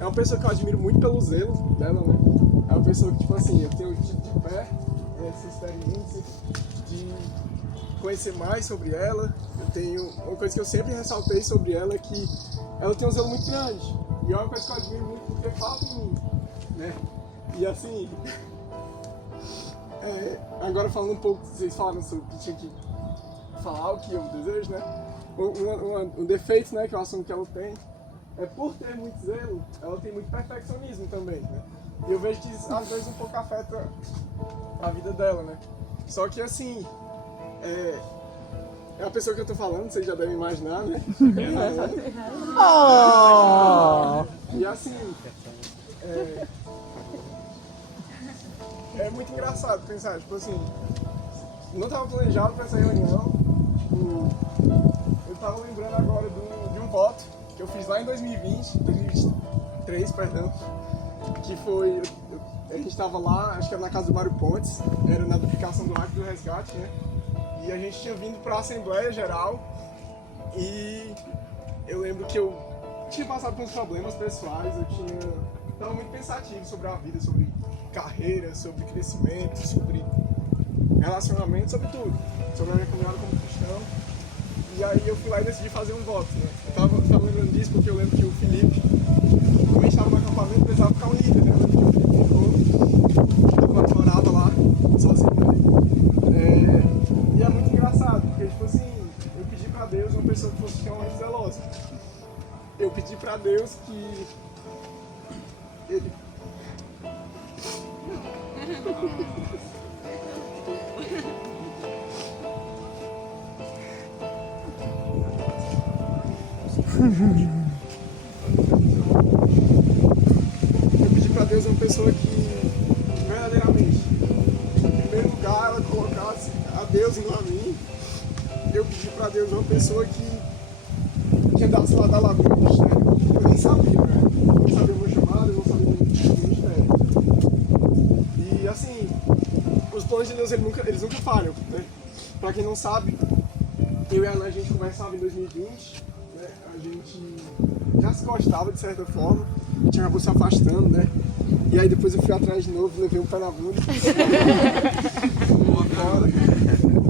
é uma pessoa que eu admiro muito pelo zelo dela, né? É uma pessoa que, tipo assim, eu tenho tido de pé essa experiência de conhecer mais sobre ela. Eu tenho uma coisa que eu sempre ressaltei sobre ela é que ela tem um zelo muito grande. E é uma coisa que eu admiro muito porque falta em mim, né? E assim, agora falando um pouco, vocês falaram sobre que tinha que falar o que eu desejo, né? Um defeito, né, que eu assumo que ela tem é por ter muito zelo, ela tem muito perfeccionismo também, né? E eu vejo que às vezes um pouco afeta a vida dela, né? Só que assim, é a pessoa que eu tô falando, vocês já devem imaginar, né? E assim, é muito engraçado pensar, tipo assim, não estava planejado para essa reunião. Eu estava lembrando agora de um voto que eu fiz lá em 2023, perdão, que foi, a gente estava lá, acho que era na casa do Mário Pontes, era na duplicação do Acre do Resgate, né? E a gente tinha vindo para a Assembleia Geral e eu lembro que eu tinha passado por uns problemas pessoais, eu estava muito pensativo sobre a vida, sobre carreira, sobre crescimento, sobre relacionamento, sobre tudo, sobre a minha caminhada como cristão. E aí eu fui lá e decidi fazer um voto, né? Eu tava lembrando disso porque eu lembro que o Felipe, como a gente estava no acampamento, precisava ficar um líder, né? Eu lembro que o Felipe ficou, enquanto orava lá, sozinho ali. E é muito engraçado, porque tipo assim, eu pedi pra Deus uma pessoa que fosse extremamente zelosa. Eu pedi pra Deus que Ele... Eu pedi pra Deus uma pessoa que, verdadeiramente, em primeiro lugar, ela colocasse a Deus e não a mim. Eu pedi pra Deus uma pessoa que andasse lá da lagoa do ministério. Eu nem sabia, né? Eu não sabia o meu chamado, eu não sabia o ministério. E assim, os planos de Deus eles nunca falham, né? Pra quem não sabe, eu e a Ana, a gente conversava em 2020, né? A gente já se gostava de certa forma, a gente acabou se afastando, né? E aí depois eu fui atrás de novo, levei um pé na bunda.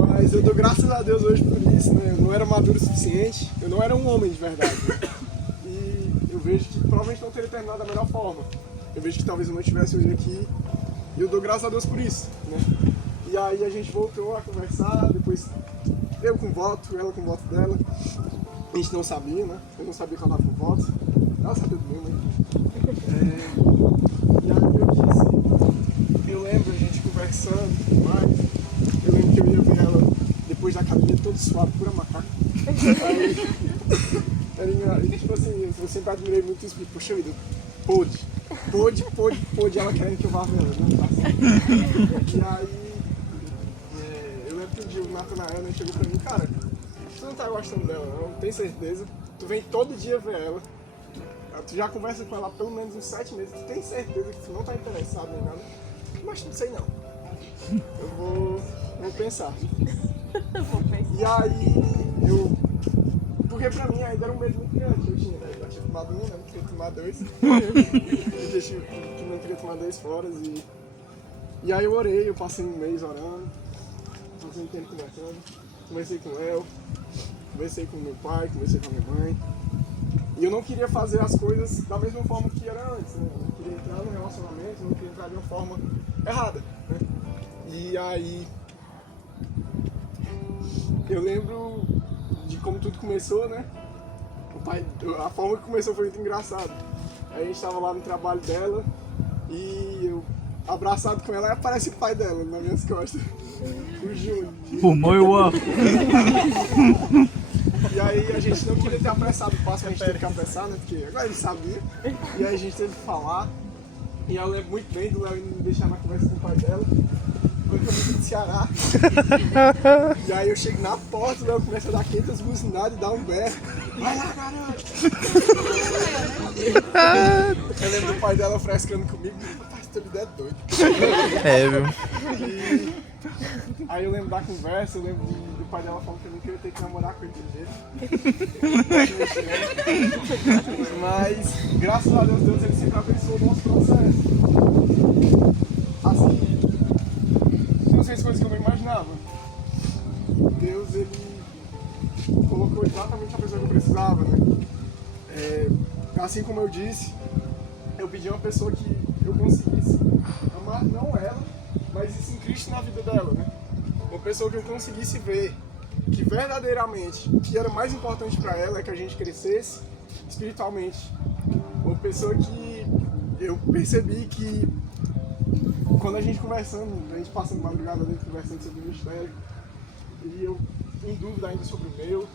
Mas eu dou graças a Deus hoje por isso, né? Eu não era maduro o suficiente, eu não era um homem de verdade. E eu vejo que provavelmente não teria terminado da melhor forma. Eu vejo que talvez eu não estivesse hoje aqui e eu dou graças a Deus por isso, né? E aí a gente voltou a conversar, depois eu com voto, ela com voto dela. A gente não sabia, né? Eu não sabia que ela dava com voto. Ela sabia do meu, né? E aí eu lembro a gente conversando e tudo mais. Eu lembro que eu ia ver ela depois da academia todo suado, pura macaca. Aí, tipo assim, eu sempre admirei muito isso, porque, poxa vida, pôde ela querendo que eu vá ver ela, né? E aí, eu lembro que um dia o Natanael chegou pra mim, cara, tu não tá gostando dela não, tem certeza? Tu vem todo dia ver ela, tu já conversa com ela há pelo menos uns 7 meses, tu tem certeza que tu não tá interessado nem nada? Mas não sei não. Eu vou pensar. E aí, porque pra mim ainda era um medo muito grande que eu tinha, né? Eu tinha tomado um, né? Não queria tomar 2. Eu deixei que não queria tomar 2 fora e aí eu orei, eu passei um mês orando, passei um tempo conversando, conversei com o Léo, conversei com meu pai, conversei com a minha mãe. E eu não queria fazer as coisas da mesma forma que era antes, né? Eu não queria entrar no relacionamento, não queria entrar de uma forma errada, né? E aí, eu lembro de como tudo começou, né? A forma que começou foi muito engraçado. Aí a gente estava lá no trabalho dela e eu, abraçado com ela, aí aparece o pai dela nas minhas costas, o Júnior. Pulmão eu amo. E aí a gente não queria ter apressado o passo, a gente teve que apressar, né? Porque agora ele sabia. E aí a gente teve que falar. E eu lembro muito bem do Léo me deixar na conversa com o pai dela. Foi que eu vim do Ceará. E aí eu chego na porta, o Léo começa a dar 500 buzinadas e dá um berro. Vai lá, garoto! Eu lembro do pai dela frescando comigo. Rapaz, teu ideia é doido. É, viu? E aí eu lembro da conversa, eu lembro do pai dela falou que eu não queria ter que namorar com ele dele. Mas, graças a Deus, Deus ele sempre abençoou o nosso processo. Assim, não sei as coisas que eu não imaginava. Deus, ele colocou exatamente a pessoa que eu precisava, né? Assim como eu disse, eu pedi a uma pessoa que eu conseguisse amar não ela, mas sim Cristo na vida dela, né? Uma pessoa que eu conseguisse ver que verdadeiramente o que era mais importante para ela é que a gente crescesse espiritualmente. Uma pessoa que eu percebi que quando a gente conversando, a gente passando madrugada dentro conversando sobre o mistério, e eu em dúvida ainda sobre o meu,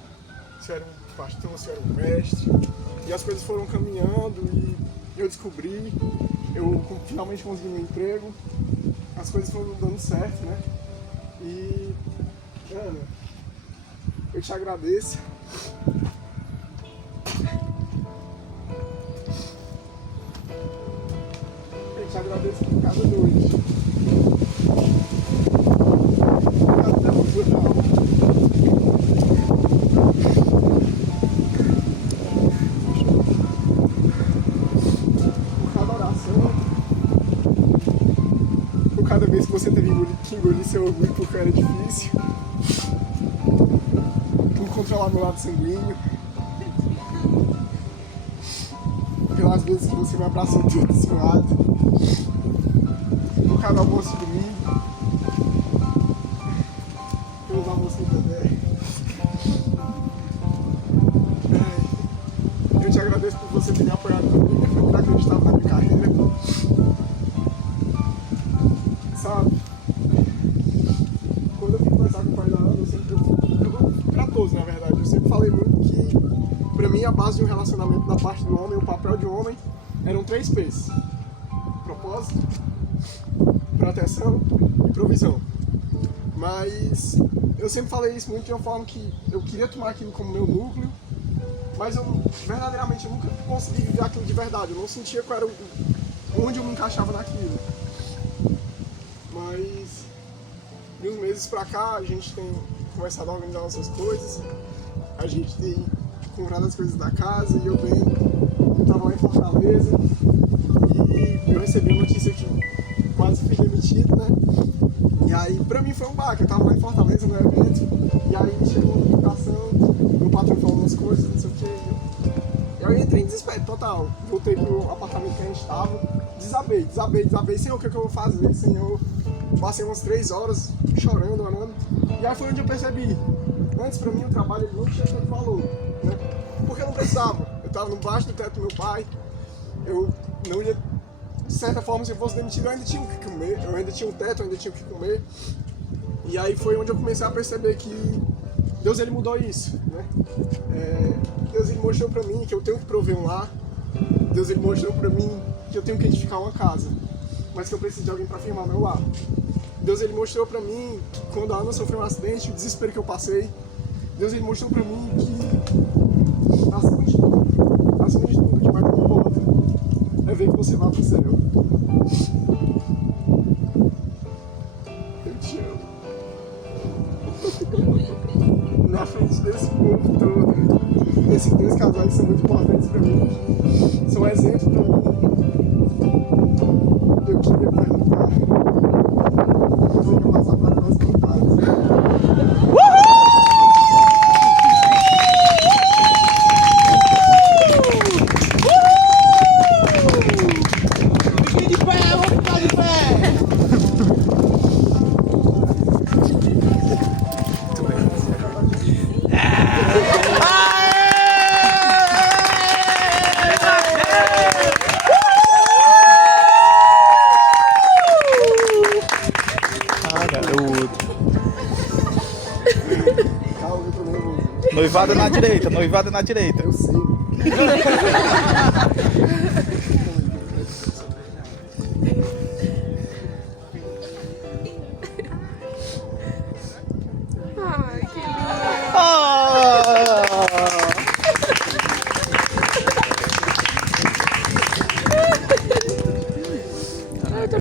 se era um pastor, se era um mestre, e as coisas foram caminhando e eu descobri, eu finalmente consegui meu emprego, as coisas foram dando certo, né? E, Ana, eu te agradeço. Eu te agradeço por cada noite. Até o final. Por cada oração. Por cada vez que você teve que engolir seu orgulho porque era difícil. Por controlar meu lado sanguíneo. Pelas vezes que você me abraçou todo suado. Por cada almoço de domingo. Pelos almoços no bebê. Eu te agradeço por você ter me apoiado também, por acreditar na minha carreira. Sabe? Quando eu fui conversar com o pai da Ana, eu fui pra todos, na verdade. Eu sempre falei muito que, pra mim, a base de um relacionamento da parte do homem, o papel de um homem, eram 3 P's: propósito, proteção e provisão. Mas eu sempre falei isso muito de uma forma que eu queria tomar aquilo como meu núcleo, mas verdadeiramente eu nunca consegui viver aquilo de verdade. Eu não sentia qual era onde eu me encaixava naquilo. Mas de uns meses pra cá a gente tem começado a organizar nossas coisas, a gente tem comprado as coisas da casa e eu tava lá em Fortaleza e eu recebi a notícia que quase fui demitido, né? E aí pra mim foi um baque, eu tava lá em Fortaleza no evento e aí chegou uma notificação, meu patrão falou umas coisas, não sei o que. Eu entrei em desespero total, voltei pro apartamento que a gente tava, desabei, Senhor, o que é que eu vou fazer, Senhor? Passei umas 3 horas chorando, orando, e aí foi onde eu percebi, antes pra mim o trabalho ele não tinha tanto valor, né? Porque eu não precisava, eu tava no baixo do teto do meu pai, eu não ia, de certa forma, se eu fosse demitido eu ainda tinha o que comer, eu ainda tinha um teto, eu ainda tinha o que comer, e aí foi onde eu comecei a perceber que Deus ele mudou isso, né? Deus ele mostrou pra mim que eu tenho que prover um lar, Deus ele mostrou pra mim que eu tenho que edificar uma casa, mas que eu preciso de alguém pra firmar meu lar. Deus ele mostrou pra mim que quando a Ana sofreu um acidente, o desespero que eu passei, Deus ele mostrou pra mim que acima de tudo, o que mais me importa é ver que você vai pro céu. Eu te amo. Na frente desse povo todo, esses 2 casais são muito importantes pra mim, são exemplos pra mim. Eu queria perguntar, eu queria passar para nós compadres. Calma, eu tô nervoso. Noivada na direita, noivada na direita. Eu sei.